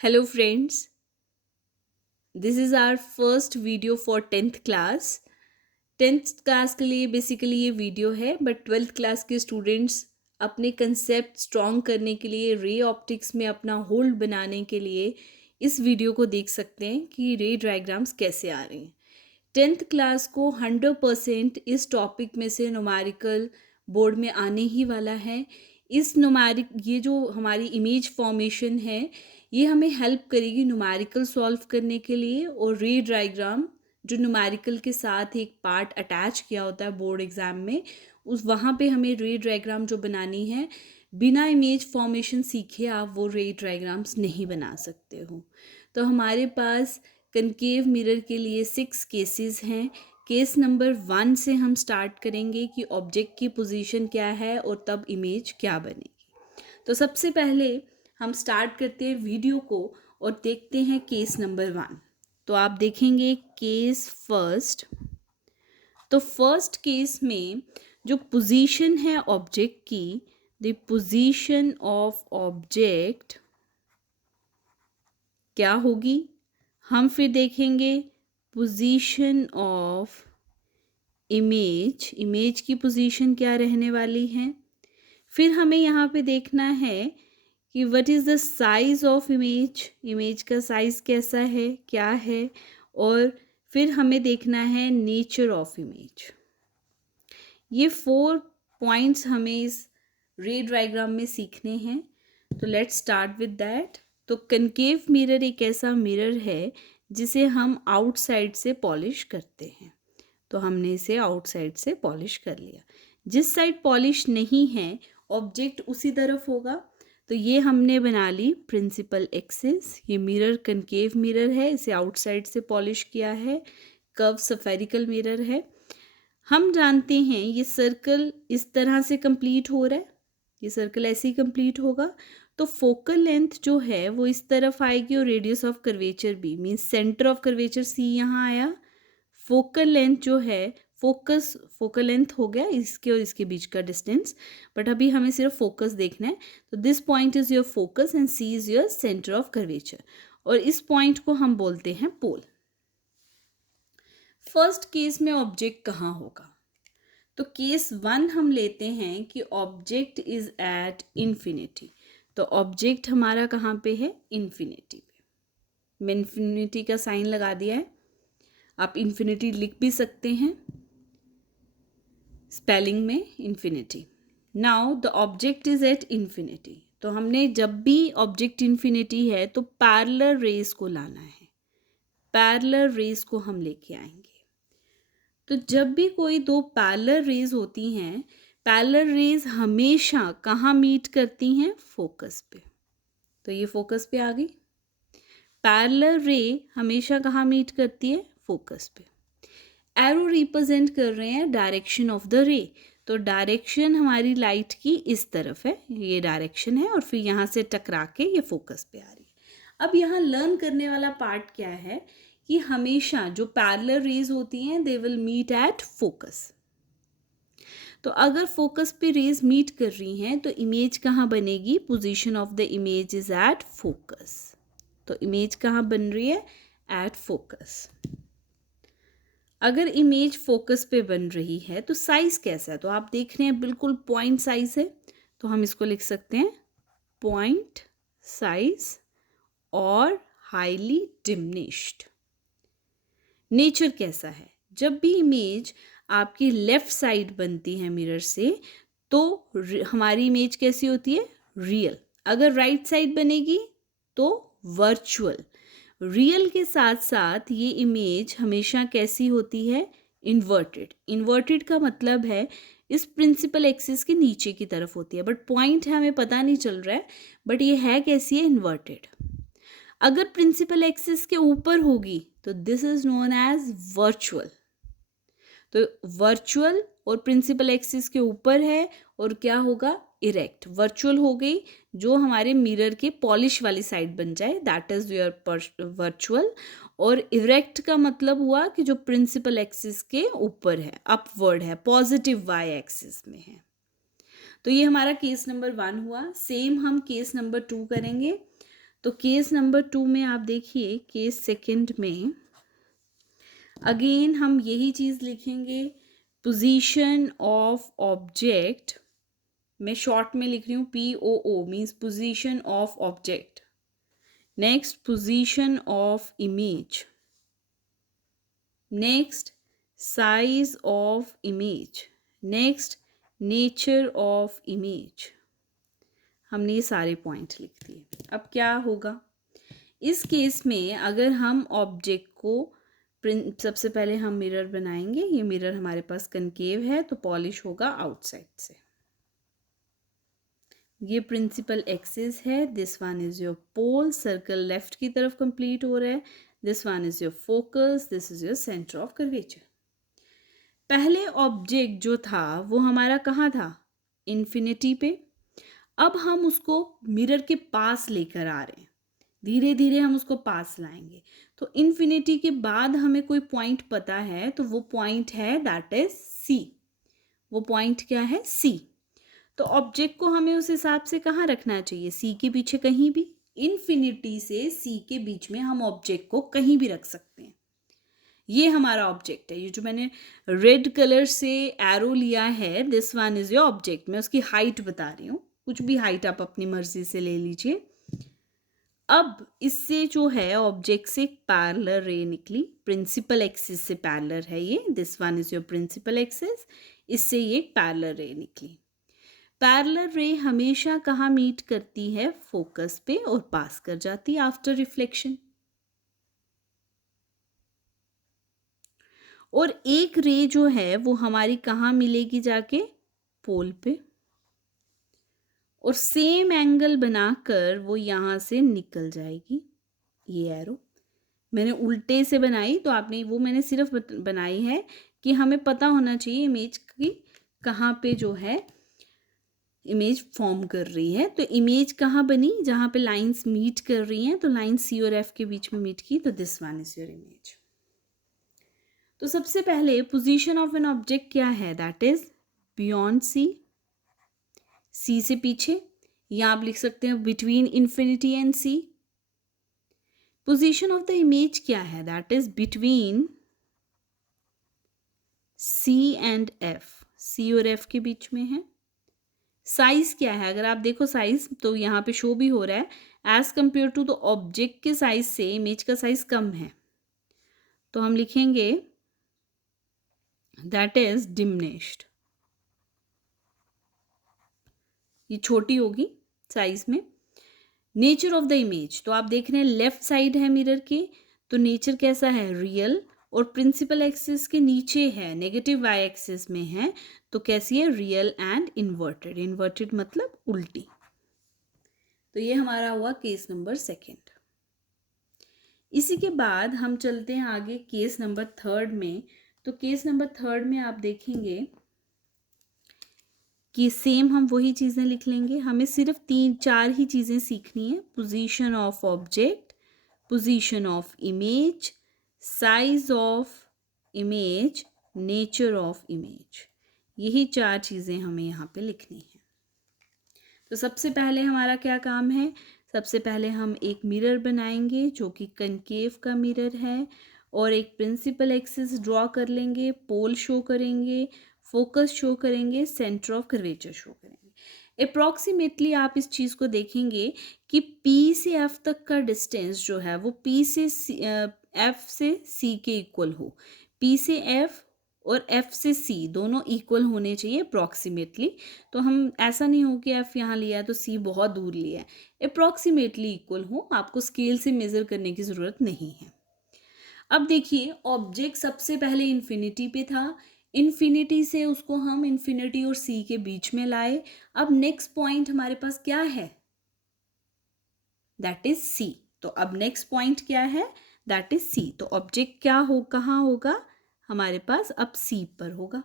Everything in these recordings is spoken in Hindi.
Hello friends, this is our first video for 10th class. 10th class के लिए बेसिकली ये वीडियो है, बट 12th क्लास के स्टूडेंट्स अपने कंसेप्ट स्ट्रॉन्ग करने के लिए, रे ऑप्टिक्स में अपना होल्ड बनाने के लिए इस वीडियो को देख सकते हैं कि रे डायग्राम्स कैसे आ रहे हैं। 10th क्लास को 100% इस टॉपिक में से न्यूमेरिकल बोर्ड में आने ही वाला है। इस न्यूमेरिक ये जो हमारी इमेज फॉर्मेशन है, ये हमें हेल्प करेगी न्यूमेरिकल सॉल्व करने के लिए। और रे डायग्राम जो न्यूमेरिकल के साथ एक पार्ट अटैच किया होता है बोर्ड एग्ज़ाम में, उस वहाँ पे हमें रे डायग्राम जो बनानी है, बिना इमेज फॉर्मेशन सीखे आप वो रे डायग्राम्स नहीं बना सकते हो। तो हमारे पास कनकेव मिरर के लिए 6 केसेस हैं। केस नंबर 1 से हम स्टार्ट करेंगे कि ऑब्जेक्ट की पोजीशन क्या है और तब इमेज क्या बनेगी। तो सबसे पहले हम स्टार्ट करते हैं वीडियो को और देखते हैं केस नंबर 1। तो आप देखेंगे केस फर्स्ट। तो फर्स्ट केस में जो पोजीशन है ऑब्जेक्ट की, द पोजीशन ऑफ ऑब्जेक्ट क्या होगी, हम फिर देखेंगे पोजीशन ऑफ इमेज की पोजीशन क्या रहने वाली है। फिर हमें यहाँ पे देखना है कि what is the size of image का साइज़ कैसा है, क्या है। और फिर हमें देखना है नेचर ऑफ इमेज। ये 4 पॉइंट्स हमें इस रे डायग्राम में सीखने हैं। तो लेट्स स्टार्ट विद दैट। तो कनकेव मिरर एक ऐसा मिरर है जिसे हम आउटसाइड से पॉलिश करते हैं। तो हमने इसे आउटसाइड से पॉलिश कर लिया। जिस साइड पॉलिश नहीं है ऑब्जेक्ट उसी तरफ होगा। तो ये हमने बना ली प्रिंसिपल एक्सिस। ये मिरर कनकेव मिरर है, इसे आउटसाइड से पॉलिश किया है। कर्व स्फेरिकल मिरर है। हम जानते हैं ये सर्कल इस तरह से कंप्लीट हो रहा है, ये सर्कल ऐसे ही कंप्लीट होगा। तो फोकल लेंथ जो है वो इस तरफ आएगी और रेडियस ऑफ कर्वेचर भी, means centre of curvature C यहाँ आया। फोकल लेंथ जो है, फोकल लेंथ हो गया इसके और इसके बीच का डिस्टेंस, बट अभी हमें सिर्फ फोकस देखना है। तो this point is your focus and C is your centre of curvature, और इस पॉइंट को हम बोलते हैं पोल। फर्स्ट केस में ऑब्जेक्ट कहाँ होगा, तो केस 1 हम लेते हैं कि ऑब्जेक्ट इज एट इन्फिनिटी। तो ऑब्जेक्ट हमारा कहाँ पे है, इन्फिनिटी पे। मैं इन्फिनिटी का साइन लगा दिया है, आप इन्फिनिटी लिख भी सकते हैं स्पेलिंग में infinity. Now the object is at infinity. तो हमने जब भी ऑब्जेक्ट इन्फिनिटी है तो पैरेलल रेस को लाना है, पैरेलल रेस को हम लेके आएंगे। तो जब भी कोई दो पैरेलल रेज होती हैं, पैरेलल रेज हमेशा कहाँ मीट करती हैं, फोकस पे। तो ये फोकस पे आ गई। पैरेलल रे हमेशा कहाँ मीट करती है, फोकस पे। एरो रिप्रेजेंट कर रहे हैं डायरेक्शन ऑफ द रे। तो डायरेक्शन हमारी लाइट की इस तरफ है, ये डायरेक्शन है, और फिर यहाँ से टकरा के ये फोकस पे आ रही है। अब यहाँ लर्न करने वाला पार्ट क्या है कि हमेशा जो पैरेलल रेज होती हैं they will meet at focus. तो अगर फोकस पे रेज मीट कर रही हैं तो इमेज कहाँ बनेगी, position of the image is eight focus. तो इमेज कहाँ बन रही है, एट फोकस। अगर इमेज फोकस पे बन रही है तो साइज कैसा है, तो आप देख रहे हैं बिल्कुल पॉइंट साइज है। तो हम इसको लिख सकते हैं पॉइंट साइज और हाईली डिमिनिश्ड। नेचर कैसा है, जब भी इमेज आपकी लेफ्ट साइड बनती है मिरर से तो हमारी इमेज कैसी होती है, रियल। अगर राइट साइड बनेगी तो वर्चुअल। रियल के साथ साथ ये इमेज हमेशा कैसी होती है, इन्वर्टेड। इन्वर्टेड का मतलब है इस प्रिंसिपल एक्सिस के नीचे की तरफ होती है, बट पॉइंट है हमें पता नहीं चल रहा है, बट ये है कैसी है, इन्वर्टेड। अगर प्रिंसिपल एक्सिस के ऊपर होगी तो this is known as virtual. तो वर्चुअल और प्रिंसिपल एक्सिस के ऊपर है, और क्या होगा, इरेक्ट। वर्चुअल हो गई जो हमारे मिरर के पॉलिश वाली साइड बन जाए, दैट इज योर वर्चुअल। और इरेक्ट का मतलब हुआ कि जो प्रिंसिपल एक्सिस के ऊपर है, अपवर्ड है, पॉजिटिव वाई एक्सिस में है। तो ये हमारा केस नंबर 1 हुआ। सेम हम केस नंबर 2 करेंगे। तो केस नंबर 2 में आप देखिए, केस सेकंड में अगेन हम यही चीज़ लिखेंगे, पोजीशन ऑफ ऑब्जेक्ट, मैं शॉर्ट में लिख रही हूँ POO, means position of object. Next position of image, next size of image, next nature of image. हमने ये सारे पॉइंट लिख दिए। अब क्या होगा इस केस में, अगर हम ऑब्जेक्ट को सबसे पहले हम मिरर बनाएंगे। ये मिरर हमारे पास कनकेव है तो पॉलिश होगा आउटसाइड से। ये प्रिंसिपल एक्सिस है, this one is your pole, circle left की तरफ कंप्लीट हो रहा है, this one is your focus, this is your centre of curvature. पहले ऑब्जेक्ट जो था वो हमारा कहाँ था, इन्फिनिटी पे। अब हम उसको मिरर के पास लेकर आ रहे हैं, धीरे धीरे हम उसको पास लाएंगे। तो इन्फिनिटी के बाद हमें कोई पॉइंट पता है, तो वो पॉइंट है दैट इज सी। वो पॉइंट क्या है, सी। तो ऑब्जेक्ट को हमें उस हिसाब से कहाँ रखना चाहिए, सी के पीछे कहीं भी। इन्फिनिटी से सी के बीच में हम ऑब्जेक्ट को कहीं भी रख सकते हैं। ये हमारा ऑब्जेक्ट है। ये जो मैंने रेड कलर से एरो लिया है, this one is your object. मैं उसकी हाइट बता रही हूँ, कुछ भी हाइट आप अपनी मर्जी से ले लीजिए। अब इससे जो है ऑब्जेक्ट से एक पैरेलल रे निकली, प्रिंसिपल एक्सिस से पैरेलल है ये, this one is your principal axis. इससे ये एक पैरेलल रे निकली। पैरेलल रे हमेशा कहाँ मीट करती है, फोकस पे, और पास कर जाती है आफ्टर रिफ्लेक्शन। और एक रे जो है वो हमारी कहाँ मिलेगी जाके, पोल पे, और सेम एंगल बनाकर वो यहाँ से निकल जाएगी। ये एरो मैंने उल्टे से बनाई, तो आपने वो मैंने सिर्फ बनाई है कि हमें पता होना चाहिए इमेज की कहाँ पे जो है इमेज फॉर्म कर रही है। तो इमेज कहाँ बनी, जहाँ पे लाइंस मीट कर रही हैं, तो लाइन सी और एफ के बीच में मीट की, तो this one is your image. तो सबसे पहले पोजीशन ऑफ एन ऑब्जेक्ट क्या है, that is beyond C, C से पीछे, या आप लिख सकते हैं between infinity and C. Position of the image क्या है, that is between C and F, C और एफ के बीच में है। साइज क्या है, अगर आप देखो साइज तो यहाँ पे शो भी हो रहा है, as compare to the object के साइज से इमेज का साइज कम है, तो हम लिखेंगे दैट इज डिमिनिश्ड। ये छोटी होगी साइज में। नेचर ऑफ द इमेज, तो आप देख रहे हैं लेफ्ट साइड है मिरर के, तो नेचर कैसा है, रियल, और प्रिंसिपल एक्सिस के नीचे है, नेगेटिव वाई एक्सिस में है, तो कैसी है, रियल एंड इन्वर्टेड। इन्वर्टेड मतलब उल्टी। तो ये हमारा हुआ केस नंबर सेकेंड। इसी के बाद हम चलते हैं आगे केस नंबर थर्ड में। तो केस नंबर थर्ड में आप देखेंगे कि सेम हम वही चीज़ें लिख लेंगे। हमें सिर्फ 3-4 ही चीज़ें सीखनी है, position of object, position of image, size of image, nature of image. यही 4 चीज़ें हमें यहाँ पे लिखनी है। तो सबसे पहले हमारा क्या काम है, सबसे पहले हम एक मिरर बनाएंगे जो कि कनकेव का मिरर है, और एक प्रिंसिपल एक्सिस ड्रॉ कर लेंगे, पोल शो करेंगे, फोकस शो करेंगे, सेंटर ऑफ कर्वेचर शो करेंगे। अप्रॉक्सीमेटली आप इस चीज़ को देखेंगे कि P से F तक का डिस्टेंस जो है वो P से F से C के इक्वल हो। P से F और F से C दोनों इक्वल होने चाहिए अप्रॉक्सीमेटली। तो हम ऐसा नहीं हो कि F यहाँ लिया है तो C बहुत दूर लिया है, अप्रॉक्सीमेटली इक्वल हो। आपको स्केल से मेज़र करने की ज़रूरत नहीं है। अब देखिए ऑब्जेक्ट सबसे पहले इन्फिनिटी पे था, इन्फिनिटी से उसको हम इन्फिनिटी और सी के बीच में लाए। अब नेक्स्ट पॉइंट हमारे पास क्या है, दैट इज सी। तो अब नेक्स्ट पॉइंट क्या है, दैट इज सी। तो ऑब्जेक्ट क्या हो, कहाँ होगा, हमारे पास अब सी पर होगा।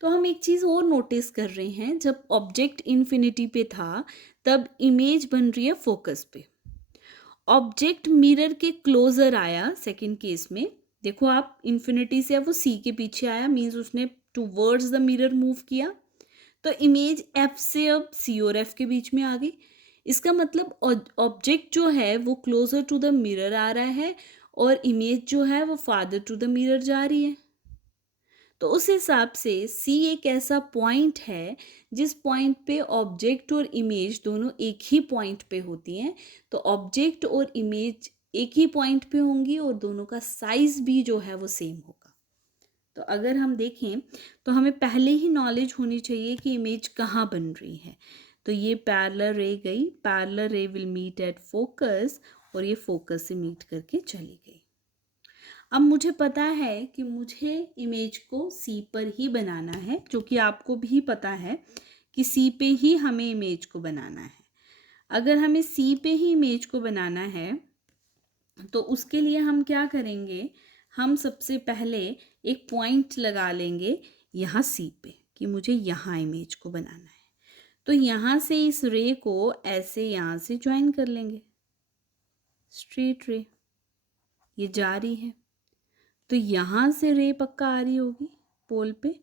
तो हम एक चीज़ और नोटिस कर रहे हैं, जब ऑब्जेक्ट इन्फिनिटी पे था तब इमेज बन रही है फोकस पे। ऑब्जेक्ट मिरर के क्लोजर आया सेकंड केस में, देखो आप इन्फिनिटी से अब वो सी के पीछे आया, मीन्स उसने टूवर्ड्स द मिरर मूव किया, तो इमेज एफ से अब सी और एफ के बीच में आ गई। इसका मतलब ऑब्जेक्ट जो है वो क्लोजर टू द मिरर आ रहा है और इमेज जो है वो फादर टू द मिरर जा रही है। तो उस हिसाब से सी एक ऐसा पॉइंट है जिस पॉइंट पे ऑब्जेक्ट और इमेज दोनों एक ही पॉइंट पे होती हैं। तो ऑब्जेक्ट और इमेज एक ही पॉइंट पे होंगी और दोनों का साइज भी जो है वो सेम होगा। तो अगर हम देखें तो हमें पहले ही नॉलेज होनी चाहिए कि इमेज कहाँ बन रही है। तो ये पैरेलल रे गई, पैरेलल रे विल मीट एट फोकस और ये फोकस से मीट करके चली गई। अब मुझे पता है कि मुझे इमेज को सी पर ही बनाना है, जो कि आपको भी पता है कि सी पे ही हमें इमेज को बनाना है। अगर हमें सी पे ही इमेज को बनाना है तो उसके लिए हम क्या करेंगे, हम सबसे पहले एक पॉइंट लगा लेंगे यहाँ सी पे कि मुझे यहाँ इमेज को बनाना है। तो यहाँ से इस रे को ऐसे यहाँ से ज्वाइन कर लेंगे, स्ट्रेट रे ये जा रही है। तो यहाँ से रे पक्का आ रही होगी पोल पे,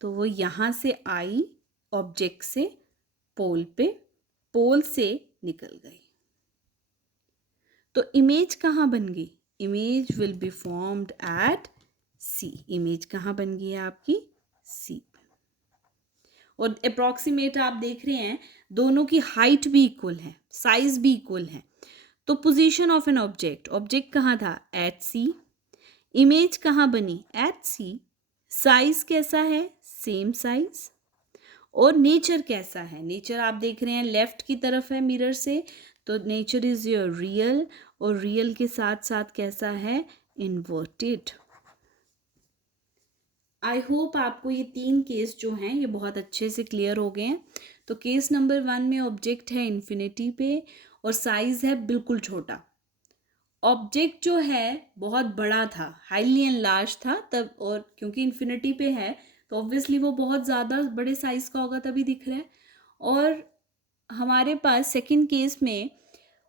तो वो यहाँ से आई ऑब्जेक्ट से पोल पे, पोल से निकल गई। तो इमेज कहाँ बन गई? Image will be formed at C. Image कहाँ बन गई है आपकी? सी। और अप्रॉक्सीमेट आप देख रहे हैं दोनों की हाइट भी इक्वल है, साइज भी इक्वल है। तो position of an object, object कहाँ था? Eight C. इमेज कहाँ बनी? एट सी। साइज कैसा है? Same size. और नेचर कैसा है? नेचर आप देख रहे हैं लेफ्ट की तरफ है मिरर से, तो नेचर इज योर रियल, और रियल के साथ साथ कैसा है? इन्वर्टेड। आई होप आपको ये 3 केस जो हैं ये बहुत अच्छे से क्लियर हो गए हैं। तो केस नंबर 1 में ऑब्जेक्ट है इन्फिनिटी पे और साइज है बिल्कुल छोटा। ऑब्जेक्ट जो है बहुत बड़ा था, हाईली एनलार्ज था तब, और क्योंकि इन्फिनिटी पे है तो ऑब्वियसली वो बहुत ज़्यादा बड़े साइज का होगा तभी दिख रहा है। और हमारे पास सेकंड केस में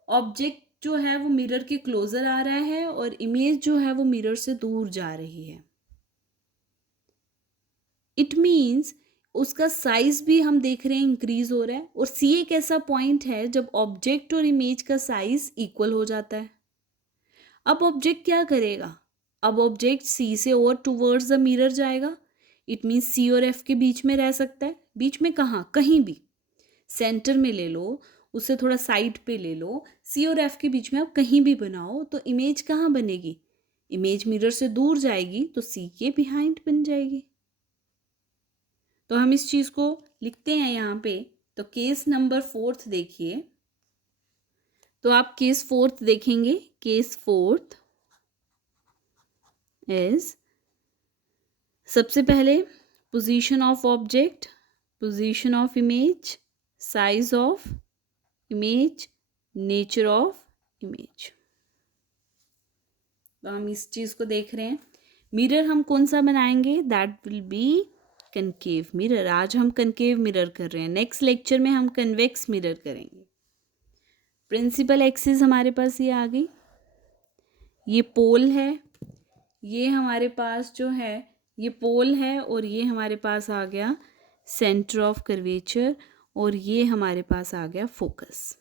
ऑब्जेक्ट जो है वो मिरर के क्लोजर आ रहा है और इमेज जो है वो मिरर से दूर जा रही है। इट मीन्स उसका साइज भी हम देख रहे हैं इंक्रीज हो रहा है। और सी एक ऐसा पॉइंट है जब ऑब्जेक्ट और इमेज का साइज इक्वल हो जाता है। अब ऑब्जेक्ट क्या करेगा? अब ऑब्जेक्ट सी से और टूवर्ड्स द मिरर जाएगा। इट मीन्स सी और एफ के बीच में रह सकता है। बीच में कहाँ? कहीं भी, सेंटर में ले लो, उससे थोड़ा साइड पे ले लो, सी और एफ के बीच में आप कहीं भी बनाओ तो इमेज कहाँ बनेगी? इमेज मिरर से दूर जाएगी तो सी के बिहाइंड बन जाएगी। तो हम इस चीज को लिखते हैं यहाँ पे। तो केस नंबर 4 देखिए, तो आप केस 4 देखेंगे। केस 4 इज, सबसे पहले position of object, position of image, size of image, nature of image. तो हम इस चीज को देख रहे हैं। मिरर हम कौन सा बनाएंगे? That will B concave mirror. आज हम कनकेव मिरर कर रहे हैं, नेक्स्ट लेक्चर में हम कन्वेक्स मिरर करेंगे। प्रिंसिपल एक्सिस हमारे पास ये आ गई, ये पोल है, ये हमारे पास जो है ये पोल है, और ये हमारे पास आ गया सेंटर ऑफ कर्वेचर, और ये हमारे पास आ गया focus.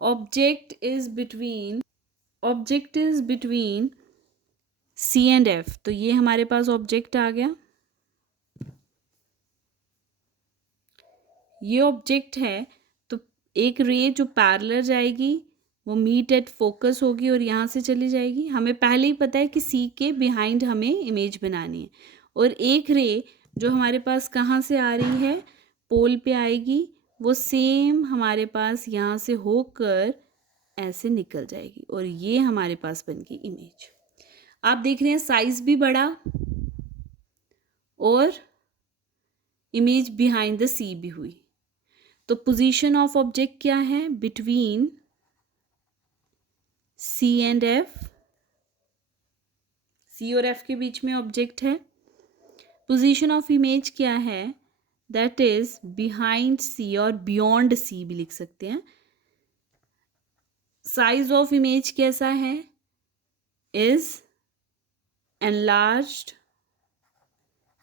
Object is between C and F. तो ये हमारे पास ऑब्जेक्ट आ गया, ये ऑब्जेक्ट है। तो एक रे जो पैरेलल जाएगी वो मीट एट फोकस होगी और यहाँ से चली जाएगी। हमें पहले ही पता है कि सी के बिहाइंड हमें इमेज बनानी है। और एक रे जो हमारे पास कहाँ से आ रही है? पोल पे आएगी, वो सेम हमारे पास यहाँ से होकर ऐसे निकल जाएगी और ये हमारे पास बन गई इमेज। आप देख रहे हैं साइज भी बड़ा और इमेज बिहाइंड द सी भी हुई। तो पोजीशन ऑफ ऑब्जेक्ट क्या है? Between C and F, C और एफ के बीच में ऑब्जेक्ट है। पोजीशन ऑफ इमेज क्या है? दैट इज बिहाइंड सी और बियॉन्ड सी भी लिख सकते हैं। साइज ऑफ इमेज कैसा है? Is enlarged.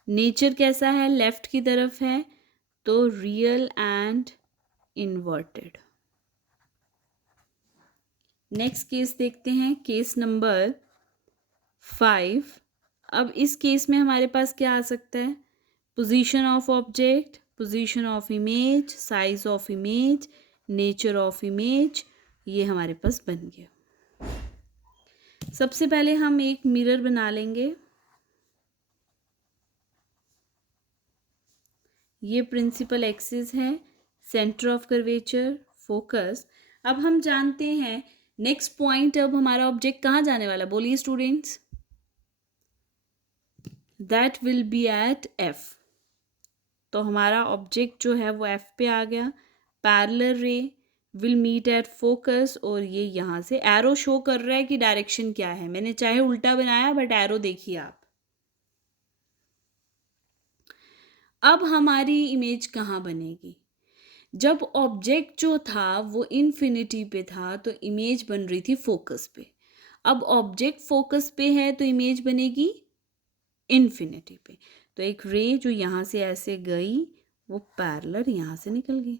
नेचर कैसा है? लेफ्ट की तरफ है, तो real and inverted. Next case देखते हैं, केस नंबर 5। अब इस केस में हमारे पास क्या आ सकता है? Position of object, position of image, size of image, nature of image, ये हमारे पास बन गया। सबसे पहले हम एक मिरर बना लेंगे। ये प्रिंसिपल एक्सिस है, सेंटर ऑफ कर्वेचर, फोकस। अब हम जानते हैं नेक्स्ट पॉइंट, अब हमारा ऑब्जेक्ट कहाँ जाने वाला, बोलिए students. That will be at F. तो हमारा ऑब्जेक्ट जो है वो एफ पे आ गया। पैरेलल रे विल मीट एट फोकस, और ये यहाँ से एरो शो कर रहा है कि डायरेक्शन क्या है। मैंने चाहे उल्टा बनाया बट एरो देखिए आप। अब हमारी इमेज कहाँ बनेगी? जब ऑब्जेक्ट जो था वो इन्फिनिटी पे था तो इमेज बन रही थी फोकस पे। अब ऑब्जेक्ट फोकस पे है तो इमेज बनेगी इन्फिनिटी पे। तो एक रे जो यहाँ से ऐसे गई वो पैरेलल यहाँ से निकल गई।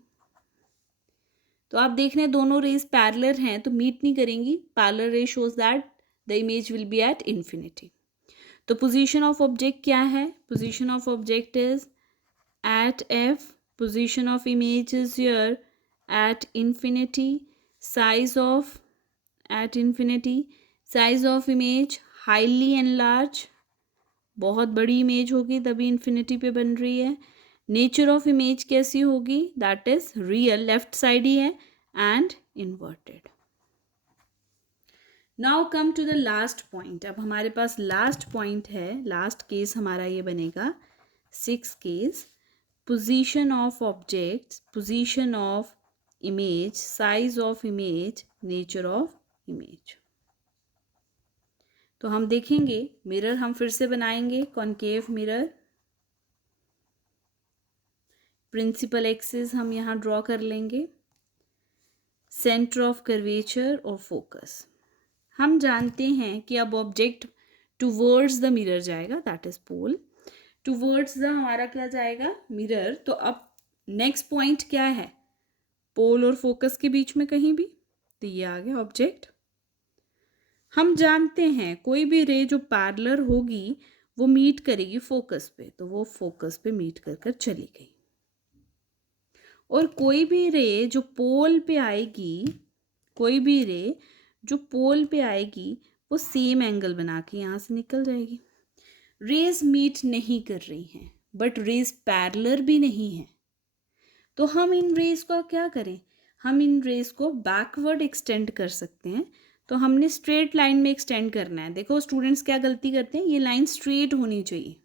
तो आप देख रहे हैं दोनों रेज पैरेलल हैं तो मीट नहीं करेंगी। पैरेलल रे shows that the image will be eight infinity. तो पोजीशन ऑफ ऑब्जेक्ट क्या है? Position of object is at f, position of image is here at infinity, size of at infinity, size of image highly enlarged, बहुत बड़ी इमेज होगी तभी इन्फिनिटी पे बन रही है। नेचर ऑफ इमेज कैसी होगी? That is real, left side ही है, and inverted. Now come to the last point. अब हमारे पास लास्ट पॉइंट है, लास्ट केस हमारा ये बनेगा 6 केस। Position of objects, position of image, size of image, nature of image। तो हम देखेंगे मिरर हम फिर से बनाएंगे, कॉनकेव मिरर। प्रिंसिपल एक्सिस हम यहाँ ड्रॉ कर लेंगे, सेंटर ऑफ कर्वेचर और फोकस। हम जानते हैं कि अब ऑब्जेक्ट टूवर्ड्स द मिरर जाएगा, that is pole. Towards the हमारा क्या जाएगा? मिरर। तो अब नेक्स्ट पॉइंट क्या है? पोल और फोकस के बीच में कहीं भी। तो ये आ गया ऑब्जेक्ट। हम जानते हैं कोई भी रे जो पैरेलल होगी वो मीट करेगी फोकस पे, तो वो फोकस पे मीट कर कर चली गई। और कोई भी रे जो पोल पे आएगी, कोई भी रे जो पोल पे आएगी वो सेम एंगल बना के यहाँ से निकल जाएगी। रेज मीट नहीं कर रही हैं बट रेज पैरेलल भी नहीं है। तो हम इन रेज को क्या करें? हम इन रेज को बैकवर्ड एक्सटेंड कर सकते हैं। तो हमने स्ट्रेट लाइन में एक्सटेंड करना है। देखो स्टूडेंट्स क्या गलती करते हैं, ये लाइन स्ट्रेट होनी चाहिए,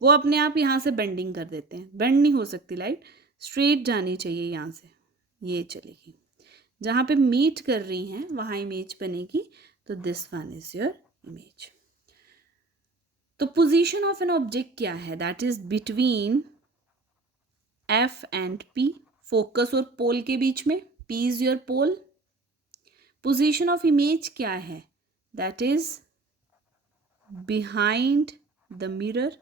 वो अपने आप यहाँ से बेंडिंग कर देते हैं। बेंड नहीं हो सकती लाइन, स्ट्रेट जानी चाहिए यहाँ से, ये चलेगी। जहाँ पे मीट कर रही हैं वहाँ इमेज बनेगी। तो this one is your image. तो पोजीशन ऑफ एन ऑब्जेक्ट क्या है? That is between F and P, focus और पोल के बीच में। P is your pole. Position of image क्या है? That is behind the mirror,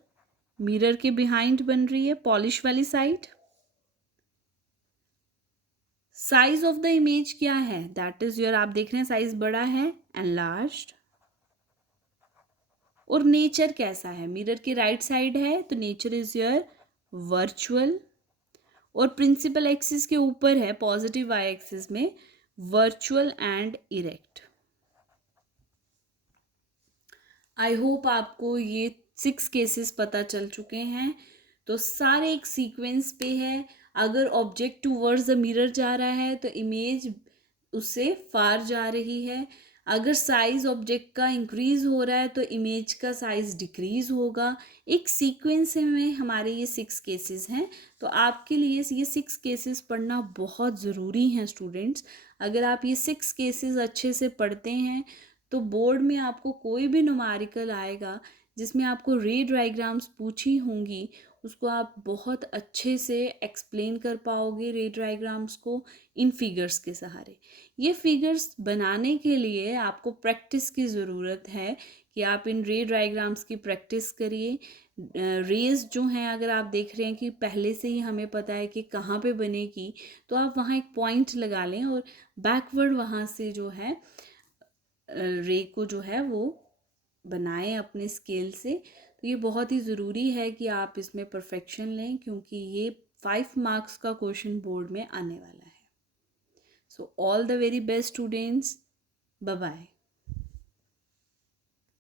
mirror के बिहाइंड बन रही है, पॉलिश वाली side. Size of the image क्या है? दैट इज योर, आप देख रहे हैं साइज बड़ा है, एनलार्ज्ड। और नेचर कैसा है? मिरर की राइट साइड है तो नेचर इज योर वर्चुअल। और प्रिंसिपल एक्सिस के ऊपर है, पॉजिटिव वाई एक्सिस में, virtual and erect. I hope आपको ये 6 केसेस पता चल चुके हैं। तो सारे एक सीक्वेंस पे है। अगर ऑब्जेक्ट टूवर्ड्स द मिरर जा रहा है तो इमेज उससे फार जा रही है। अगर साइज ऑब्जेक्ट का इंक्रीज हो रहा है तो इमेज का साइज डिक्रीज होगा। एक सीक्वेंस में हमारे ये 6 केसेस हैं। तो आपके लिए ये 6 केसेस पढ़ना बहुत ज़रूरी हैं स्टूडेंट्स। अगर आप ये 6 केसेस अच्छे से पढ़ते हैं तो बोर्ड में आपको कोई भी न्यूमेरिकल आएगा जिसमें आपको रे डायग्राम्स पूछी होंगी, उसको आप बहुत अच्छे से एक्सप्लेन कर पाओगे रे डायग्राम्स को इन फिगर्स के सहारे। ये फिगर्स बनाने के लिए आपको प्रैक्टिस की ज़रूरत है कि आप इन रे डायग्राम्स की प्रैक्टिस करिए। रेज जो हैं अगर आप देख रहे हैं कि पहले से ही हमें पता है कि कहाँ पे बनेगी, तो आप वहाँ एक पॉइंट लगा लें और बैकवर्ड वहाँ से जो है रे को जो है वो बनाएं अपने स्केल से। तो ये बहुत ही ज़रूरी है कि आप इसमें परफेक्शन लें, क्योंकि ये 5 मार्क्स का क्वेश्चन बोर्ड में आने वाला है। So all the very best students, bye bye.